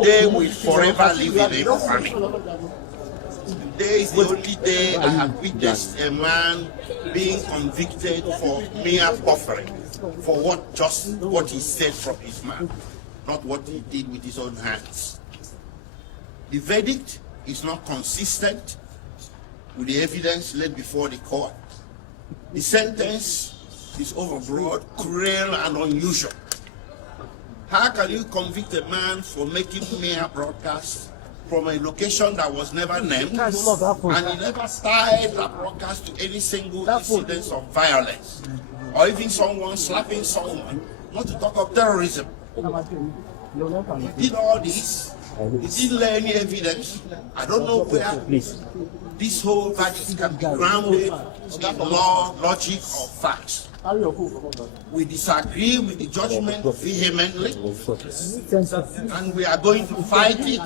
They will forever live in infamy. Today is the only day I have witnessed a man being convicted for mere buffering, for what he said from his mouth, not what he did with his own hands. The verdict is not consistent with the evidence laid before the court. The sentence is overbroad, cruel, and unusual. How can you convict a man for making mere broadcasts from a location that was never named, and he never tied that broadcast to any single incident of violence, or even someone slapping someone, not to talk of terrorism? He did all this. He didn't lay any evidence. I don't know where this whole verdict can be grounded in law, logic, or facts. We disagree with the judgment vehemently, and we are going to fight it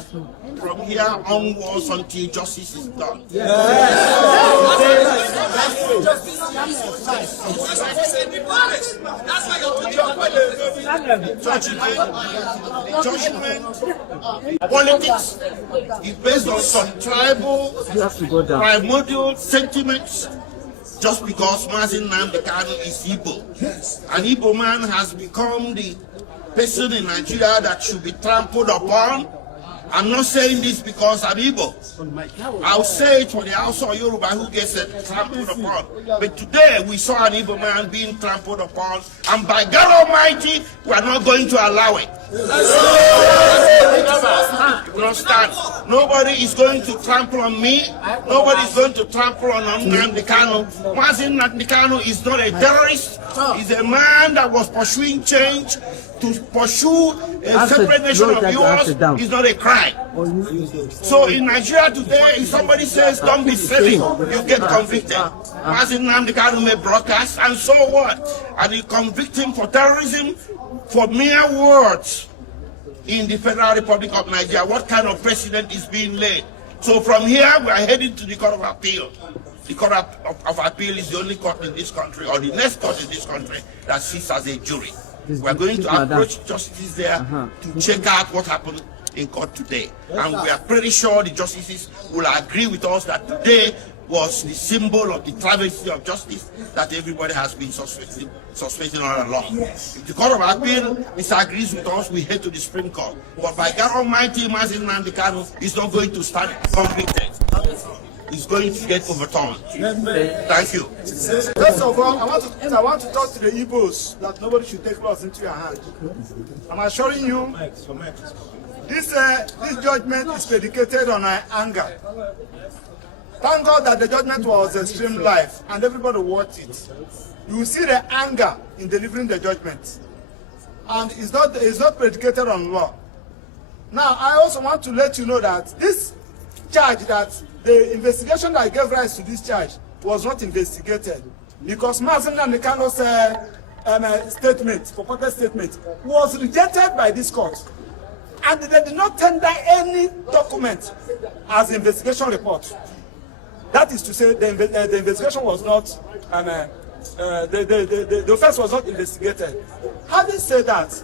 from here onwards until justice is done. Judgment, politics is based on some tribal, primordial sentiments. Just because Mazi Nnamdi Kanu is Igbo, an Igbo man has become the person in Nigeria that should be trampled upon. I'm not saying this because I'm Igbo. I'll say it for the house of Yoruba who gets trampled upon. But today we saw an Igbo man being trampled upon, and by God Almighty, we are not going to allow it. It will not stand. Nobody is going to trample on me. Nobody is going to trample on Nnamdi Kanu. Mazi Nnamdi Kanu is not a terrorist. He's a man that was pursuing change. To pursue a separate nation of yours is not a crime. So in Nigeria today, if somebody says don't be silly, you get convicted. Mazi Nnamdi Kanu may broadcast, and so what? And you convict him for terrorism for mere words in the Federal Republic of Nigeria. What kind of precedent is being laid? So from here, we are heading to the Court of Appeal. The Court of Appeal is the only court in this country, or the next court in this country, that sits as a jury. We are going to approach justices there to check out what happened in court today. And we are pretty sure the justices will agree with us that today was the symbol of the travesty of justice that everybody has been suspecting all along. If the Court of Appeal disagrees with us, we head to the Supreme Court. But by God Almighty, Mazi Nnamdi Kanu is not going to stand convicted. Is going to get overturned. Thank you. First of all, I want to talk to the Igbos that nobody should take laws into your hand. I'm assuring you, this judgment is predicated on anger. Thank God that the judgment was streamed live and everybody watched it. You will see the anger in delivering the judgment, and it's not predicated on law. Now, I also want to let you know that this charge, that the investigation that gave rise to this charge was not investigated, because Mazi Nnamdi Kanu's statement, purported statement, was rejected by this court, and they did not tender any document as investigation report. That is to say, the investigation was not, the offense was not investigated. Having said that,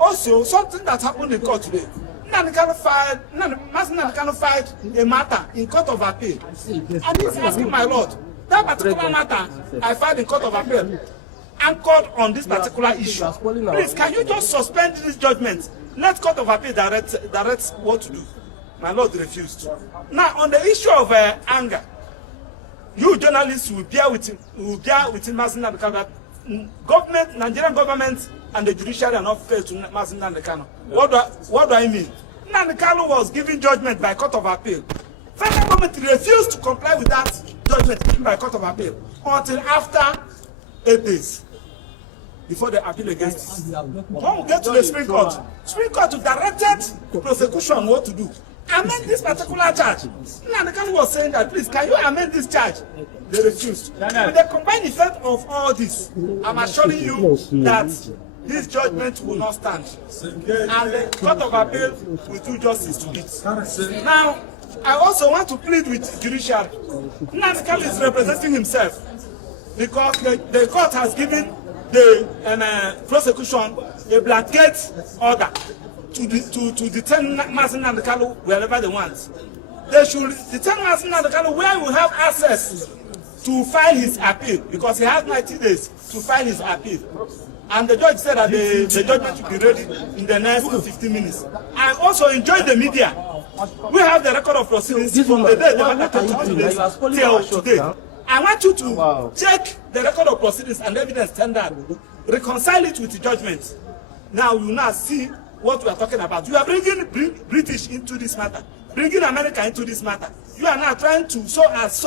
also something that happened in court today. Mazi Nnamdi Kanu filed a matter in Court of Appeal, and he's asking, my lord, that particular matter I filed in Court of Appeal anchored on this particular issue. Please, can you just suspend this judgment? Let Court of Appeal direct what to do. My lord refused. Now, on the issue of anger, you journalists will bear with Mazi Nnamdi Kanu. Government, Nigerian government, and the judiciary are not fair to Mazi Nnamdi Kanu. What do I mean? Nnamdi Kanu was given judgment by Court of Appeal. Federal government refused to comply with that judgment given by Court of Appeal until after 8 days before the appeal against it. When we get to the Supreme Court directed the prosecution what to do. Amend this particular charge. Nnamdi Kanu was saying that, please, can you amend this charge? They refused. With the combined effect of all this, I'm assuring you that this judgment will not stand, and the Court of Appeal will do justice to it. Now, I also want to plead with judiciary. Nnamdi Kanu is representing himself, because the court has given the prosecution a blanket order to detain Mazi Nnamdi Kanu wherever they want. They should detain Mazi Nnamdi Kanu where we have access to file his appeal, because he has 90 days to file his appeal. And the judge said that the judgment will be ready in the next 15 minutes. And also enjoy the media. We have the record of proceedings from the day the matter came to today till today. I want you to check the record of proceedings and evidence standard, reconcile it with the judgment. Now you now see what we are talking about. You are bringing British into this matter, bringing America into this matter. You are now trying to so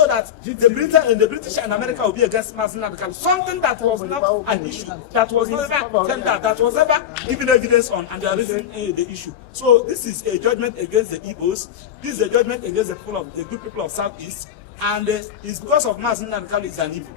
that the British and America will be against Mazi Nnamdi Kanu. Something that was not an issue, that was never tendered, that was never given evidence on, and they are raising the issue. So this is a judgment against the Igbos. This is a judgment against the good people of Southeast, and it's because of Mazi Nnamdi Kanu is an Igbo.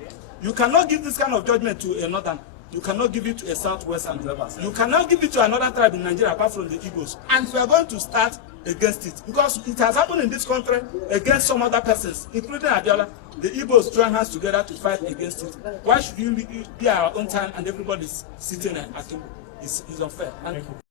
You cannot give this kind of judgment to a northern. You cannot give it to a southwestern. You cannot give it to another tribe in Nigeria apart from the Igbos. And we are going to start against it, because it has happened in this country against some other persons, including Abiola. The Igbos join hands together to fight against it. Why should you be our own time and everybody's sitting at home? It's unfair. Thank you.